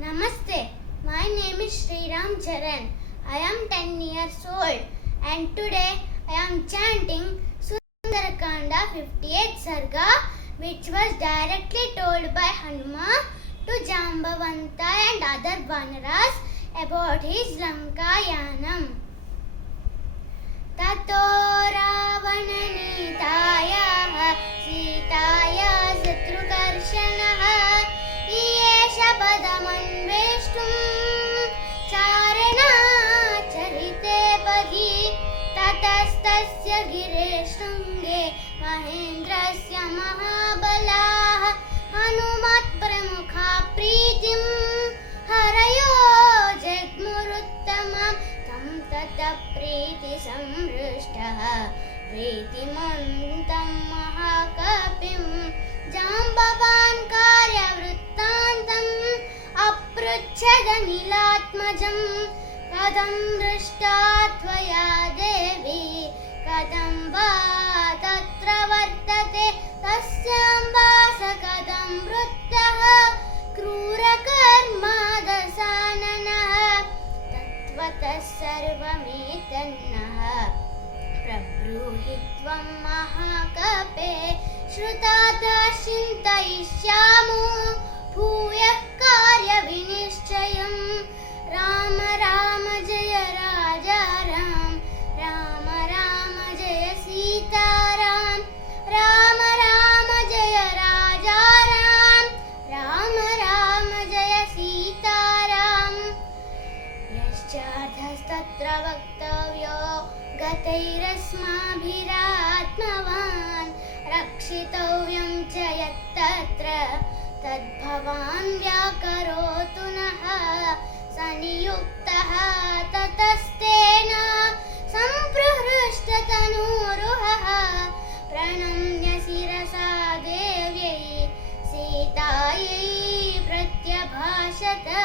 Namaste. My name is Sriram Charan. I am 10 years old and today I am chanting Sundarakanda 58 Sarga, which was directly told by Hanuma to Jambavanta and other Vanaras about his Lanka Yanam. Tato Ravananitaya Sitaya Satrukarshanaha Iyesha Padamanveshtum Charana Charite Padi Tatastasya Gireshunge Mahendrasya Mahabalah Hanumat Pramukha Pritim Harayo Jagmuruttamam Tam Tata Priti Samrishtaha Pritimantam Mahakapim Jambavan Karyavrittantam Apruchchada Nilatmajam Kadam Drishta Tvaya Devi Kadam Va Tatra Vartate Tasyam Vasa Kadam Vruttaha Krura Karma Dasananaha Tatvatas Sarvametannaha Prabruhi Tvam Mahakape Shrutata Shintayishyamu Bhuyah Karya Vinishchayam Rama Rama Jaya Raja Ram Rama Rama Jaya Sita Ram Rama Rama Jaya Raja Ram Rama Rama Jaya Sita Ram Yaschardhastatra Vaktavyo Gatairasmabhiratmavan Rakshitovyam cha yattatra Tadbhavan vyakarotu naha Saniyuktaha tatastena Samprahrushtatanūruhaha Pranamya sirasa devyai Sitayai pratyabhashata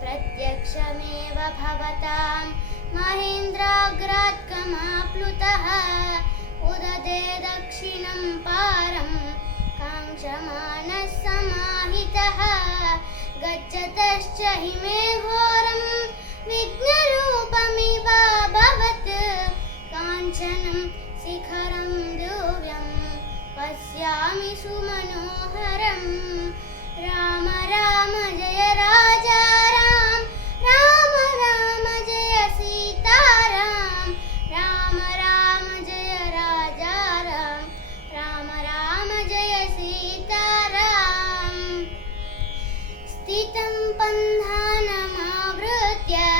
Pratyakshameva bhavatam Mahendragrat kamaplutaha Udade dakshinam param Kangshamana samahitaha Gacchatascha hime ghoram Vignarupamiva bhavat Kanchanam sikharam divyam Pasyami sumanoharam Rama Rama Jaya Raja Ram Rama Rama Jaya Sita Ram Rama Rama Jaya Raja Ram Rama Rama Jaya Sita Ram Stitam Pandhanamavritya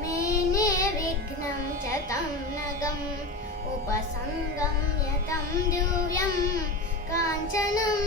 Mene Vignam Chatam Nagam Upasangam Yatam Divyam Kanchanam